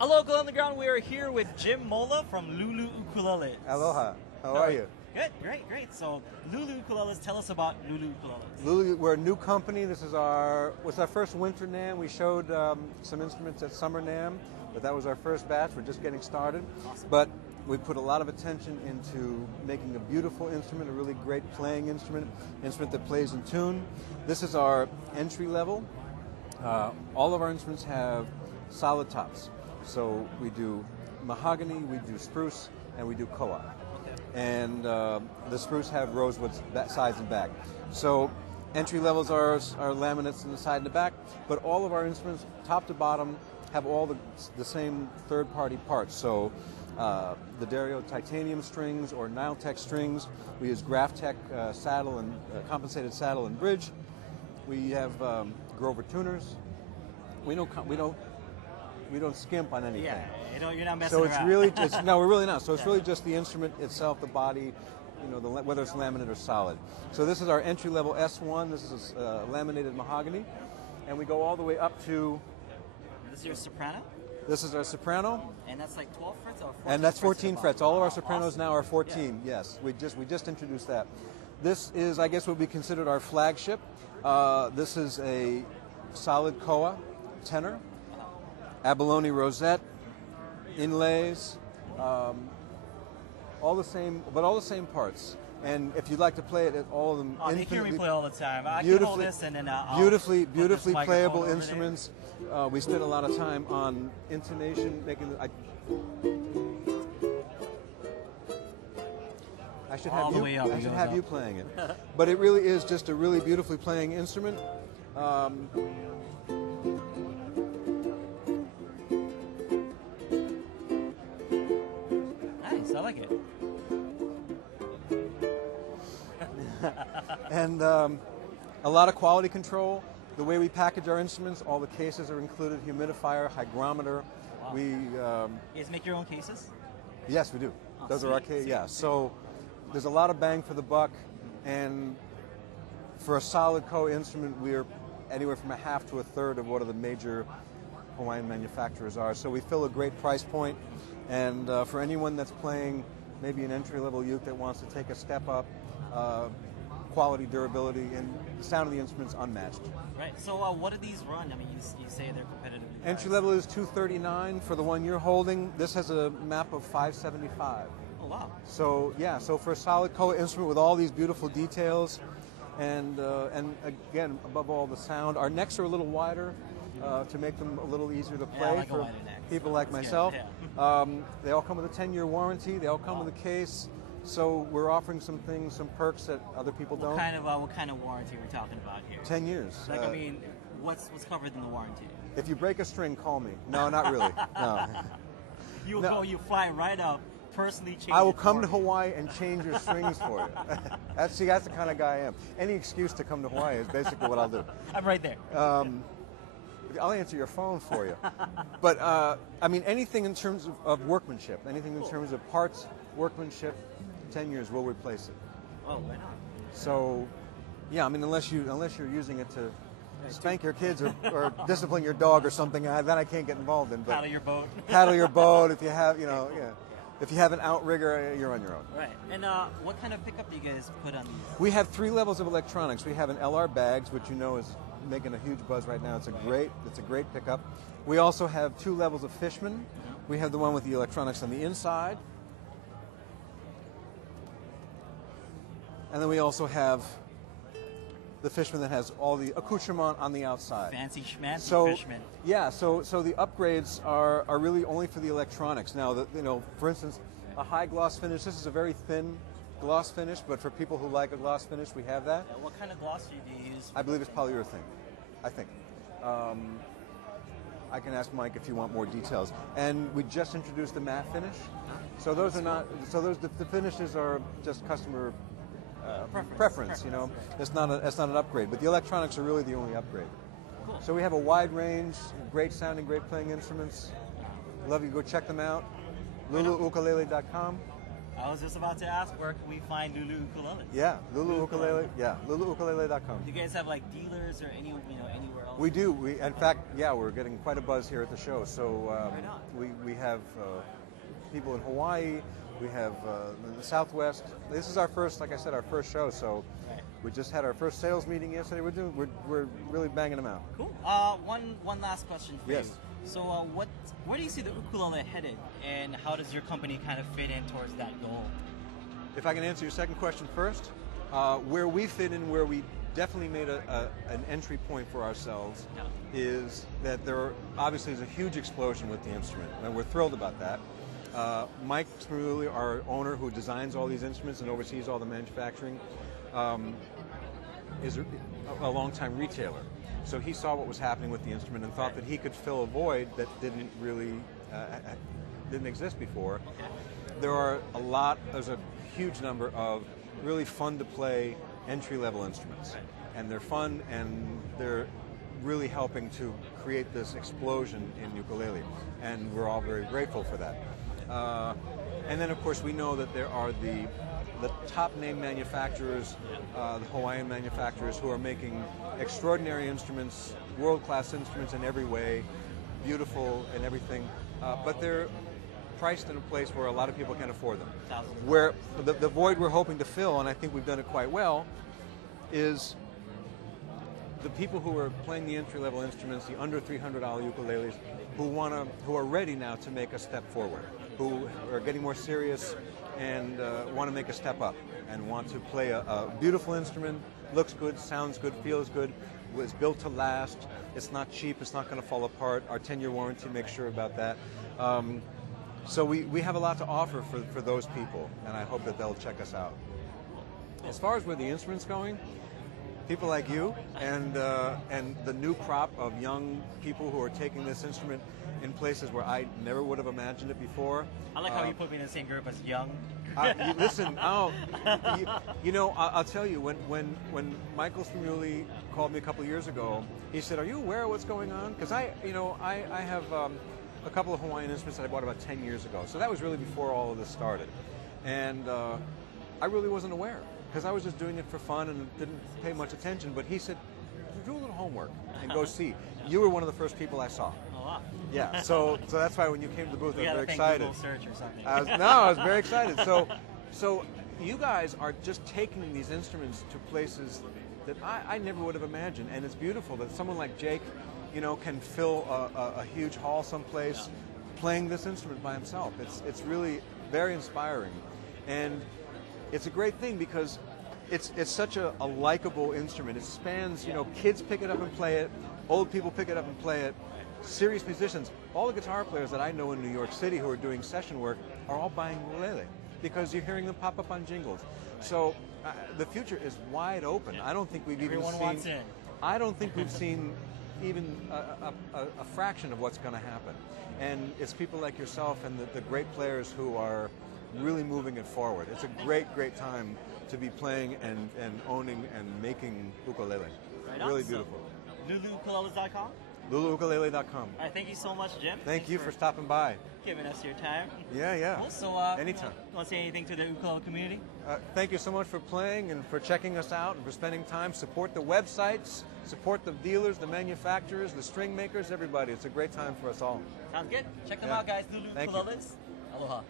Local on the ground, we are here with Jim Mola from Lulu Ukuleles. Aloha. How are you? Good, great. So, Lulu Ukuleles, tell us about Lulu Ukuleles. Lulu, we're a new company. This is our first winter Namm. We showed some instruments at summer Namm, but that was our first batch. We're just getting started. Awesome. But we put a lot of attention into making a beautiful instrument, a really great playing instrument that plays in tune. This is our entry level. All of our instruments have solid tops. So we do mahogany, we do spruce, and we do koa. Okay. And the spruce have rosewood sides and back. So entry levels are laminates in the side and the back, but all of our instruments, top to bottom, have all the same third-party parts. So the Dario titanium strings or Nile-Tech strings. We use Graph-Tech saddle and compensated saddle and bridge. We have Grover tuners. We don't skimp on anything. Yeah, you're not messing around. So it's around. really no, we're really not. So it's really just the instrument itself, the body, whether it's laminate or solid. So this is our entry level S1. This is laminated mahogany, and we go all the way up to. This is your soprano. This is our soprano. And that's like 12 frets or 14 And that's 14 frets. All of our sopranos awesome. now are 14. Yeah. Yes, we just introduced that. This is, I guess, what we considered our flagship. This is a solid koa tenor. Abalone rosette, inlays, all the same parts. And if you'd like to play it, all of them. They hear me play all the time. I can hold this and then beautifully playable instruments. We spend a lot of time on intonation, making. I should have you playing it, but it really is just a really beautifully playing instrument. I like it. And a lot of quality control. The way we package our instruments, all the cases are included, humidifier, hygrometer. Wow. We You guys make your own cases? yes, we do. Oh, Those are our cases. Yeah. So there's a lot of bang for the buck, and for a solid koa instrument, we're anywhere from a half to a third of what are the major Hawaiian manufacturers are. So we fill a great price point. And for anyone that's playing maybe an entry-level uke that wants to take a step up, quality, durability, and the sound of the instrument's unmatched. Right. So what do these run? I mean, you say they're competitive. Entry-level is $239 for the one you're holding. This has a map of $575. Oh, wow. So, yeah, so for a solid koa instrument with all these beautiful details, and again, above all, the sound. Our necks are a little wider to make them a little easier to play like for people like myself. Yeah. They all come with a 10-year warranty. They all come with a case. So we're offering some things, some perks that other people don't. What kind of warranty are we talking about here? 10 years. Like, I mean, what's covered in the warranty? If you break a string, call me. No, not really. No. You fly right up, personally change. I will come to Hawaii and change your strings for you. That's the kind of guy I am. Any excuse to come to Hawaii is basically what I'll do. I'm right there. I'll answer your phone for you. But, I mean, anything in terms of workmanship, anything in terms of parts, workmanship, 10 years, we'll replace it. Oh, why not? So, yeah, I mean, unless you're using it to spank your kids or discipline your dog or something, then I can't get involved in. But paddle your boat. Paddle your boat. If you have, if you have an outrigger, you're on your own. Right. And what kind of pickup do you guys put on these? We have 3 levels of electronics. We have an LR Bags, which is making a huge buzz right now. It's a great pickup. We also have 2 levels of Fishman. Mm-hmm. We have the one with the electronics on the inside. And then we also have the Fishman that has all the accoutrement on the outside. Fancy schmancy Fishman. Yeah, so the upgrades are really only for the electronics. Now, for instance, a high gloss finish, this is a very thin gloss finish, but for people who like a gloss finish, we have that. What kind of gloss do you use? I believe it's polyurethane, I think. I can ask Mike if you want more details. And we just introduced the matte finish. So those are not, the finishes are just customer preference. It's not an upgrade, but the electronics are really the only upgrade. Cool. So we have a wide range, great sounding, great playing instruments. Love you to go check them out. LuluUkulele.com. I was just about to ask, where can we find Lulu Ukuleles? Yeah, Lulu Ukulele. Yeah, luluukulele.com. Do you guys have like dealers or anywhere else? We do. In fact, yeah, we're getting quite a buzz here at the show. So Right on. we have people in Hawaii. We have in the Southwest. This is our first, like I said, our first show. So Right. we just had our first sales meeting yesterday. We're really banging them out. Cool. One last question for Yes. you. So, where do you see the ukulele headed, and how does your company kind of fit in towards that goal? If I can answer your second question first, where we fit in, where we definitely made an entry point for ourselves, Yeah. is that obviously is a huge explosion with the instrument, and we're thrilled about that. Mike Smurley, our owner who designs all these instruments and oversees all the manufacturing, is a longtime retailer. So he saw what was happening with the instrument and thought that he could fill a void that didn't really didn't exist before. There's a huge number of really fun to play entry-level instruments, and they're fun and they're really helping to create this explosion in ukulele, and we're all very grateful for that. And then, of course, we know that there are the top name manufacturers, the Hawaiian manufacturers, who are making extraordinary instruments, world-class instruments in every way, beautiful and everything, but they're priced in a place where a lot of people can't afford them. Where the void we're hoping to fill, and I think we've done it quite well, is the people who are playing the entry-level instruments, the under $300 ukuleles, who are ready now to make a step forward, who are getting more serious and want to make a step up and want to play a beautiful instrument, looks good, sounds good, feels good, was built to last. It's not cheap, it's not going to fall apart. Our 10-year warranty makes sure about that. So we have a lot to offer for those people, and I hope that they'll check us out. As far as where the instrument's going, people like you and the new crop of young people who are taking this instrument in places where I never would have imagined it before. I like how you put me in the same group as young. Listen, I'll tell you, when Michael Smurley called me a couple of years ago, he said, "Are you aware of what's going on?" Because I have a couple of Hawaiian instruments that I bought about 10 years ago, so that was really before all of this started, and I really wasn't aware because I was just doing it for fun and didn't pay much attention. But he said, "Do a little homework and go see." You were one of the first people I saw. Oh, wow. Yeah, so that's why when you came to the booth, We I was gotta very thank excited. Google search or something. I was very excited. So you guys are just taking these instruments to places that I never would have imagined, and it's beautiful that someone like Jake, can fill a huge hall someplace playing this instrument by himself. It's really very inspiring, and it's a great thing because it's such a likable instrument. It spans, kids pick it up and play it, old people pick it up and play it, serious musicians. All the guitar players that I know in New York City who are doing session work are all buying ukulele because you're hearing them pop up on jingles. So the future is wide open. I don't think we've Everyone even seen. wants in. I don't think we've seen even a fraction of what's going to happen. And it's people like yourself and the great players who are really moving it forward. It's a great, great time to be playing and owning and making ukulele. Right on. Really So, beautiful. LuluUkuleles.com. LuluUkulele.com. All right, thank you so much, Jim. Thank you Thanks for stopping by. giving us your time. Yeah. Cool. So, Anytime. You want to say anything to the ukulele community? Thank you so much for playing and for checking us out and for spending time. Support the websites, support the dealers, the manufacturers, the string makers, everybody. It's a great time for us all. Sounds good. Check them Yeah. out, guys. Lulu Thank you. Ukuleles. Aloha.